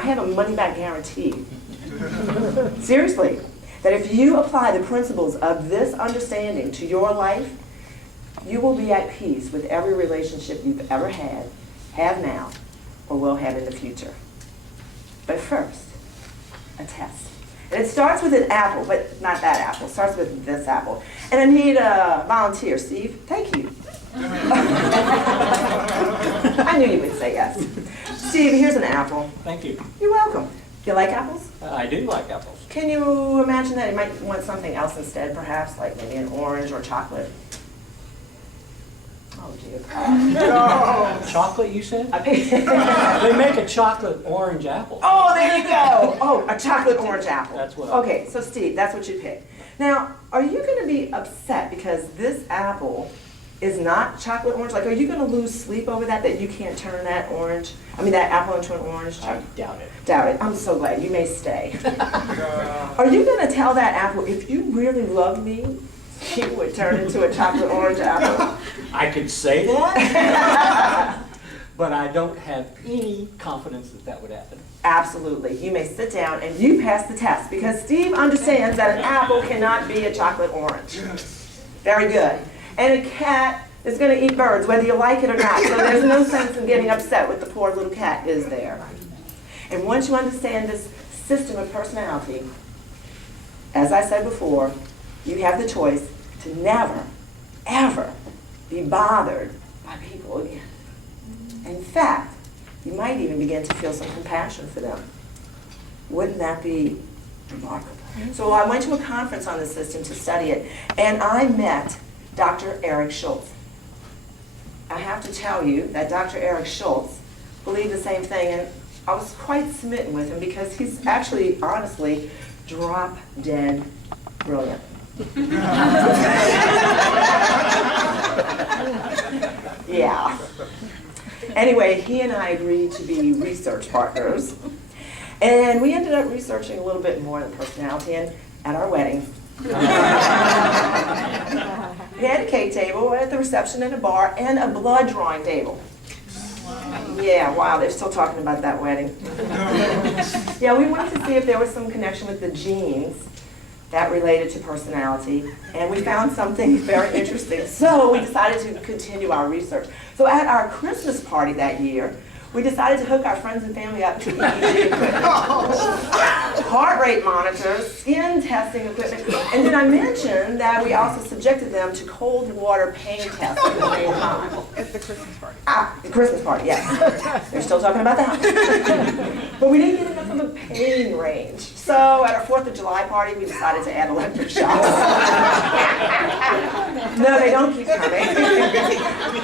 I have a money-back guarantee. Seriously, that if you apply the principles of this understanding to your life, you will be at peace with every relationship you've ever had, have now, or will have in the future. But first, a test. And it starts with an apple, but not that apple. It starts with this apple. And I need a volunteer. Steve, thank you. I knew you would say yes. Steve, here's an apple. Thank you. You're welcome. You like apples? I do like apples. Can you imagine that you might want something else instead, perhaps, like maybe an orange or chocolate? Oh, dear. Chocolate, you said? They They make a chocolate orange apple. Oh, there you go. Oh, a chocolate orange apple. That's what. Okay, so Steve, that's what you picked. Now, are you going to be upset because this apple is not chocolate orange? Like, are you going to lose sleep over that you can't turn that that apple into an orange? I doubt it. Doubt it. I'm so glad. You may stay. Are you going to tell that apple, if you really loved me, you would turn into a chocolate orange apple? I could say that, but I don't have any confidence that that would happen. Absolutely. You may sit down and you pass the test because Steve understands that an apple cannot be a chocolate orange. Very good. And a cat is going to eat birds whether you like it or not, so there's no sense in getting upset with the poor little cat, is there? And once you understand this system of personality, as I said before, you have the choice to never, ever be bothered by people again. In fact, you might even begin to feel some compassion for them. Wouldn't that be remarkable? So I went to a conference on this system to study it, and I met Dr. Eric Schultz. I have to tell you that Dr. Eric Schultz believed the same thing, and I was quite smitten with him because he's actually, honestly, drop-dead brilliant. Yeah. Anyway, he and I agreed to be research partners, and we ended up researching a little bit more of the personality, and at our wedding, we had a cake table at the reception and a bar, and a blood drawing table. Yeah, wow, they're still talking about that wedding. Yeah, we wanted to see if there was some connection with the genes that related to personality, and we found something very interesting. So we decided to continue our research. So at our Christmas party that year, we decided to hook our friends and family up to EEG equipment, heart rate monitors, skin testing equipment, and did I mention that we also subjected them to cold water pain tests at the same time? At the Christmas party. The Christmas party, yes. They're still talking about that. But we didn't get enough of a pain range. So at our 4th of July party, we decided to add electric shocks. No, they don't keep coming.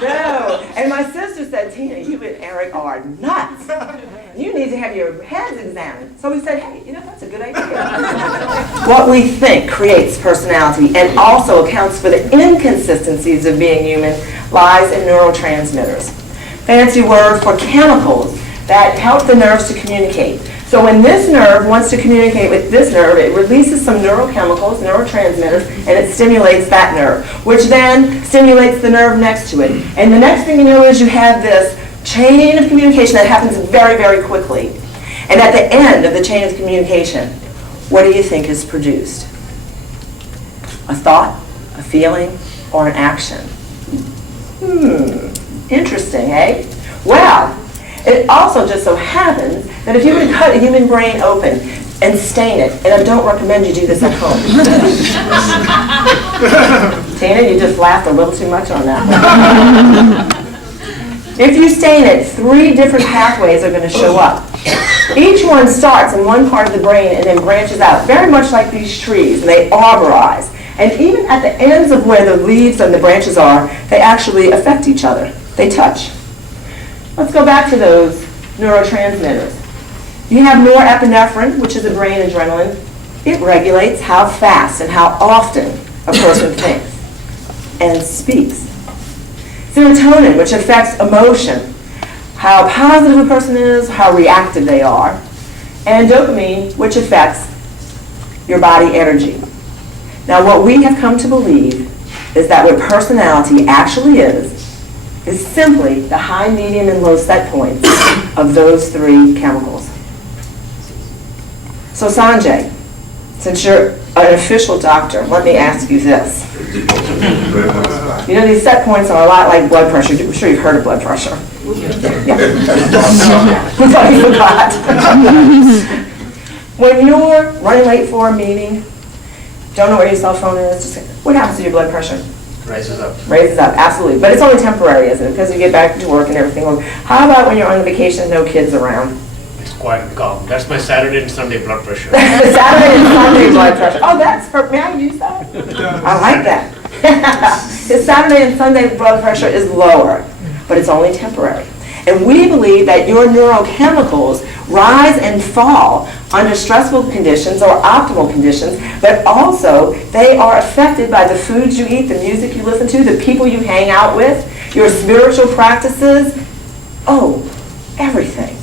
No. And my sister said, Tina, you and Eric are nuts. You need to have your heads examined. So we said, hey, that's a good idea. What we think creates personality and also accounts for the inconsistencies of being human lies in neurotransmitters. Fancy word for chemicals that help the nerves to communicate. So when this nerve wants to communicate with this nerve, it releases some neurochemicals, neurotransmitters, and it stimulates that nerve, which then stimulates the nerve next to it. And the next thing you know is you have this chain of communication that happens very, very quickly. And at the end of the chain of communication, what do you think is produced? A thought, a feeling, or an action? Interesting, eh? Well, it also just so happens that if you were to cut a human brain open and stain it, and I don't recommend you do this at home. Tina, you just laughed a little too much on that one. If you stain it, 3 different pathways are going to show up. Each one starts in one part of the brain and then branches out, very much like these trees, and they arborize. And even at the ends of where the leaves and the branches are, they actually affect each other. They touch. Let's go back to those neurotransmitters. You have norepinephrine, which is a brain adrenaline. It regulates how fast and how often a person thinks and speaks. Serotonin, which affects emotion, how positive a person is, how reactive they are. And dopamine, which affects your body energy. Now, what we have come to believe is that what personality actually is simply the high, medium, and low set points of those 3 chemicals. So Sanjay, since you're an official doctor, let me ask you this. You know, these set points are a lot like blood pressure. I'm sure you've heard of blood pressure. Yeah. We thought you forgot. When you're running late for a meeting, don't know where your cell phone is, just, what happens to your blood pressure? Rises up. Raises up, absolutely. But it's only temporary, isn't it? Because you get back to work and everything. How about when you're on vacation, no kids around? It's quite calm. That's my Saturday and Sunday blood pressure. Saturday and Sunday blood pressure. Oh, that's perfect. May I use that? I like that. His Saturday and Sunday blood pressure is lower, but it's only temporary. And we believe that your neurochemicals rise and fall under stressful conditions or optimal conditions, but also they are affected by the foods you eat, the music you listen to, the people you hang out with, your spiritual practices, everything.